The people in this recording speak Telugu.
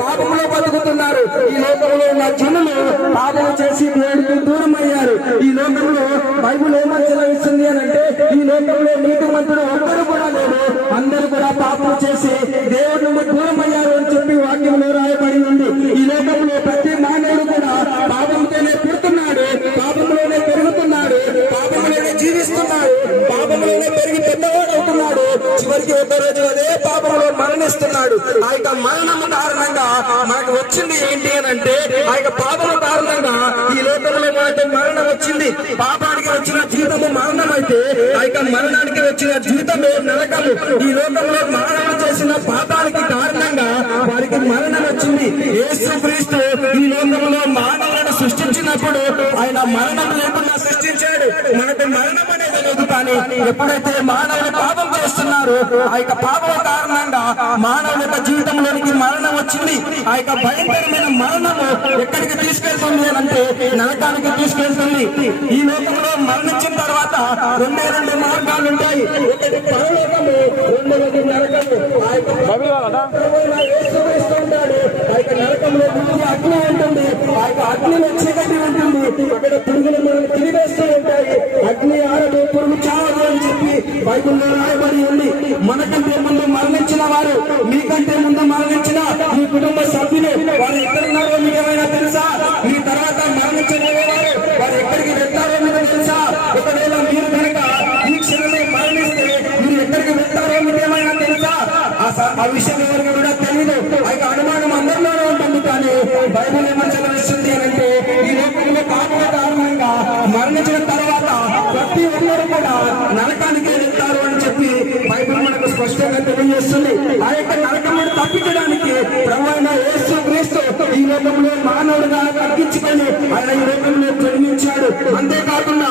పాపంలో బతుకుతున్నారు. ఈ లోకంలో ఉన్న జనులు పాపం చేసి దేవుడికి దూరం అయ్యారు. ఈ లోకంలో బైబిల్ ఏమని సెలవిస్తుంది అని అంటే, ఈ లోకంలో నీతిమంతుడు ఒక్కరు కూడా లేరు, అందరూ కూడా పాపం చేసి దేవుడి నుండి దూరం అయ్యారు అని చెప్పి వాక్యంలో రాయబడి ఉంది. ఈ లోకంలో ప్రతి మానవుడు కూడా పాపంతోనే పుడుతున్నాడు, పాపంలోనే పెరుగుతున్నాడు, పాపంలోనే జీవిస్తున్నాడు, పాపంలోనే పెరిగి పెద్దవాడు అవుతున్నాడు. చివరికి ఒక రోజు అదే పాపంలో మరణిస్తున్నాడు. ఆ యొక్క మరణం కారణంగా మనకు వచ్చింది ఏంటి అని అంటే, ఆ యొక్క పాపం కారణంగా ఈ లోకంలో మనకు మరణం వచ్చింది. పాపానికి వచ్చిన జీవితము మరణం అయితే, ఆ యొక్క మరణానికి వచ్చిన జీవితమే నరకము. ఈ లోకంలో మానవుడు చేసిన పాపానికి కారణంగా వారికి మరణం వచ్చింది. యేసుక్రీస్తు ఈ లోకంలో మానవులను సృష్టించినప్పుడు ఆయన మరణం లేకుండా సృష్టించాడు. మనకు మరణం అనేది లేదు. కానీ ఎప్పుడైతే మానవులు పాపం చేస్తున్నారు, ఆ యొక్క పాపం కారణంగా మానవుల యొక్క జీవితంలోనికి మరణం వచ్చింది. ఆ యొక్క భయంకరమైన మరణము ఎక్కడికి తీసుకెళ్తుంది అని అంటే, నరకానికి తీసుకెళ్తుంది. ఈ లోకంలో మరణించిన తర్వాత రెండు మార్గాలు ఉంటాయి. ఒకటి పరలోకము, రెండవది నరకము. ఆ యొక్క యేసుక్రీస్తు ఉంటాడు. ఆ యొక్క నరకంలో ముందుగా అగ్ని ఉంటుంది. ఆ యొక్క అగ్నిలో చీకటి ఉంటుంది. అక్కడ పురుగులు మనం తిరిగేస్తూ ఉంటాయి. అగ్ని ఆరదు, పురుగు చావదు అని చెప్పి బైబిల్లో రాయబడి ఉంది. మనకంటే ముందు మరణించిన వారు, మీకంటే ముందు మరణించిన మీ కుటుంబ సభ్యులు, వారు ఎక్కడున్నారో మీకు ఏమైనా తెలుసా? మీ తర్వాత మరణించబోయే వారు వారు ఎక్కడికి వెళ్తారో మీకు తెలుసా? ఒకవేళ మీరు కనుక ఈ క్షణమే మరణిస్తే మీరు ఎక్కడికి వెళ్తారో మీకు ఏమైనా తెలుసా? ఆ విషయం ఎవరికి కూడా తెలియదు. ఆ యొక్క అనుమానం అందరిలోనే ఉంటుంది. కానీ బైబిల్ ఏమని చదివిస్తుంది అంటే, ఈ లోకంలో పాపం కారణంగా మరణించిన తర్వాత ప్రతి ఒక్కరు కూడా నరకానికి వెళ్తారు అని చెప్పి బైబిల్ మనకు స్పష్టంగా తెలియజేస్తుంది. ఆ యొక్క నరకమును తప్పించడానికి ప్రభువైన యేసుక్రీస్తు ఈ లోకంలో మానవుడుగా తగ్గించుకొని ఆయన ఈ లోకంలో జన్మించాడు. అంతేకాకుండా